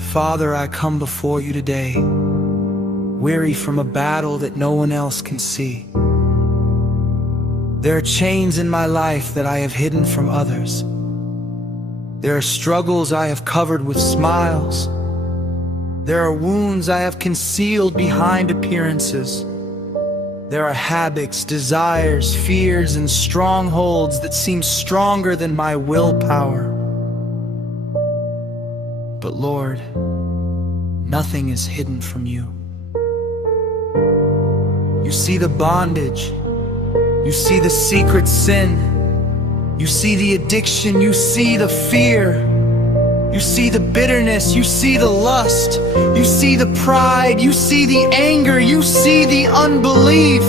Father, I come before you today, weary from a battle that no one else can see. There are chains in my life that I have hidden from others. There are struggles I have covered with smiles. There are wounds I have concealed behind appearances. There are habits, desires, fears, and strongholds that seem stronger than my willpower. But Lord, nothing is hidden from you. You see the bondage. You see the secret sin. You see the addiction. You see the fear. You see the bitterness. You see the lust. You see the pride. You see the anger. You see the unbelief.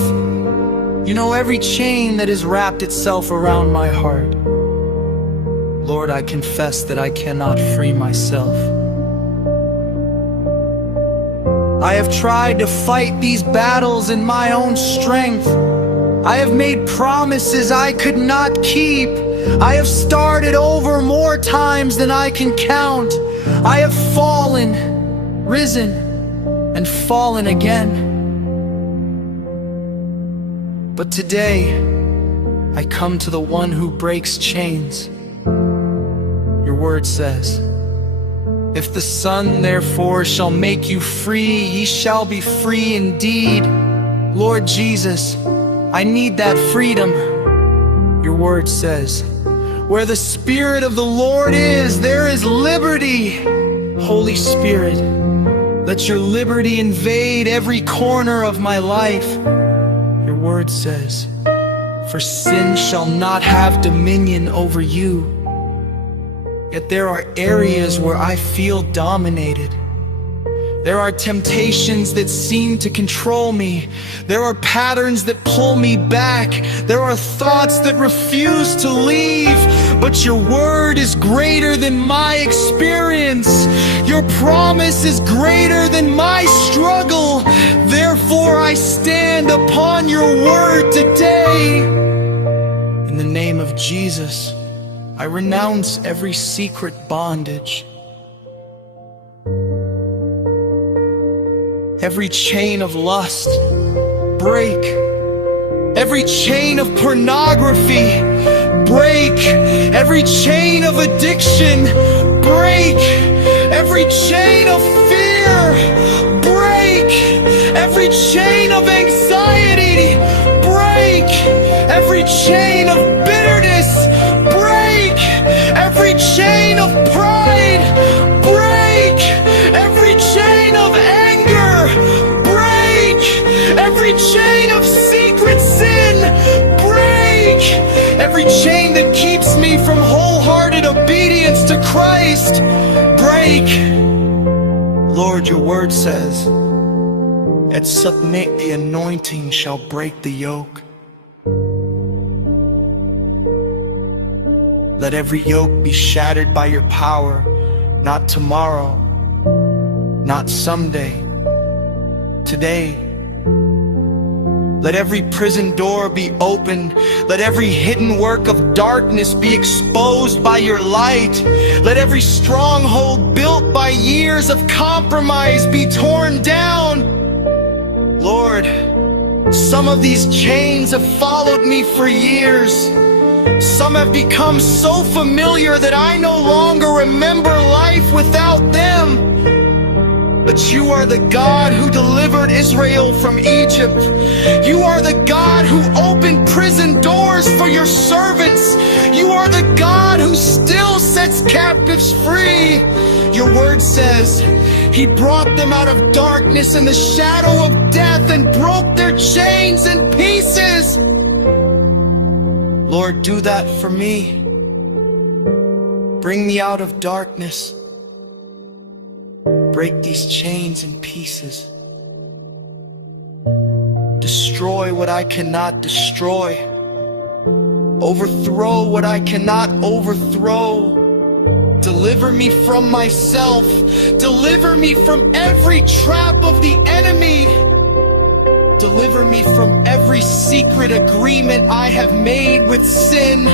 You know every chain that has wrapped itself around my heart. Lord, I confess that I cannot free myself. I have tried to fight these battles in my own strength. I have made promises I could not keep. I have started over more times than I can count. I have fallen, risen, and fallen again. But today, I come to the one who breaks chains. Your word says, if the Son therefore shall make you free, ye shall be free indeed. Lord Jesus, I need that freedom. Your word says, where the Spirit of the Lord is, there is liberty. Holy Spirit, let your liberty invade every corner of my life. Your word says, for sin shall not have dominion over you. Yet there are areas where I feel dominated. There are temptations that seem to control me. There are patterns that pull me back. There are thoughts that refuse to leave. But your word is greater than my experience. Your promise is greater than my struggle. Therefore I stand upon your word today. In the name of Jesus, I renounce every secret bondage. Every chain of lust, break. Every chain of pornography, break. Every chain of addiction, break. Every chain of fear, break. Every chain of anxiety, break. Every chain of bitterness, break. Every chain of pride, break. Every chain of anger, break. Every chain of secret sin, break. Every chain that keeps me from wholehearted obedience to Christ, break. Lord, your word says, at submit the anointing shall break the yoke. Let every yoke be shattered by your power, not tomorrow, not someday, today. Let every prison door be opened. Let every hidden work of darkness be exposed by your light. Let every stronghold built by years of compromise be torn down. Lord, some of these chains have followed me for years. Some have become so familiar that I no longer remember life without them. But you are the God who delivered Israel from Egypt. You are the God who opened prison doors for your servants. You are the God who still sets captives free. Your word says, He brought them out of darkness and the shadow of death and broke their chains in pieces. Lord, do that for me. Bring me out of darkness. Break these chains in pieces. Destroy what I cannot destroy. Overthrow what I cannot overthrow. Deliver me from myself. Deliver me from every trap of the enemy. Deliver me from every secret agreement I have made with sin.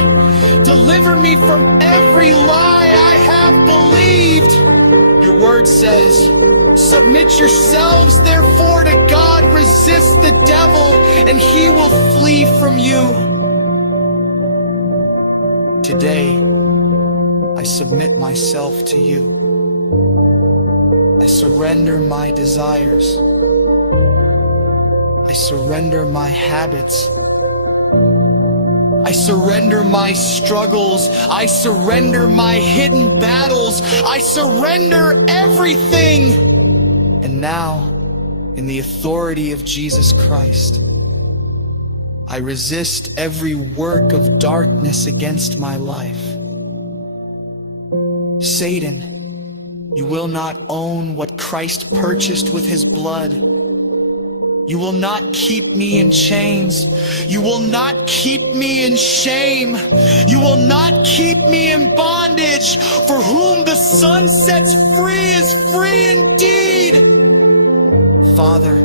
Deliver me from every lie I have believed. Your word word says, submit yourselves therefore to God, resist the devil, and he will flee from you. Today, I submit myself to you. I surrender my desires. I surrender my habits. I surrender my struggles. I surrender my hidden battles. I surrender everything. And now, in the authority of Jesus Christ, I resist every work of darkness against my life. Satan, you will not own what Christ purchased with his blood. You will not keep me in chains. You will not keep me in shame. You will not keep me in bondage. For whom the Son sets free is free indeed. Father,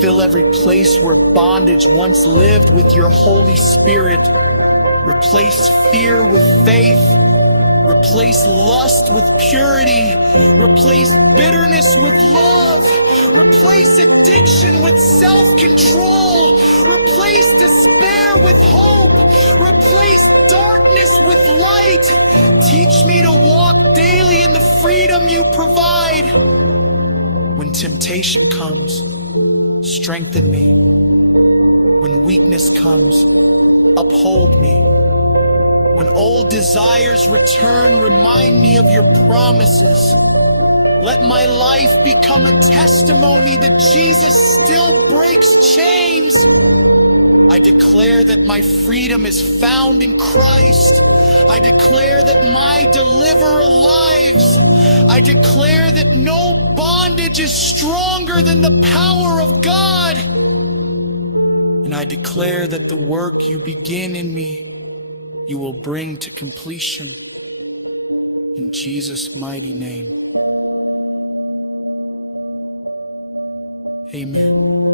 fill every place where bondage once lived with your Holy Spirit. Replace fear with faith. Replace lust with purity. Replace bitterness with love. Replace addiction with self-control. Replace despair with hope. Replace darkness with light. Teach me to walk daily in the freedom you provide. When temptation comes, strengthen me. When weakness comes, uphold me. When old desires return, remind me of your promises. Let my life become a testimony that Jesus still breaks chains. I declare that my freedom is found in Christ. I declare that my deliverer lives. I declare that no bondage is stronger than the power of God. And I declare that the work you begin in me, you will bring to completion. In Jesus' mighty name. Amen.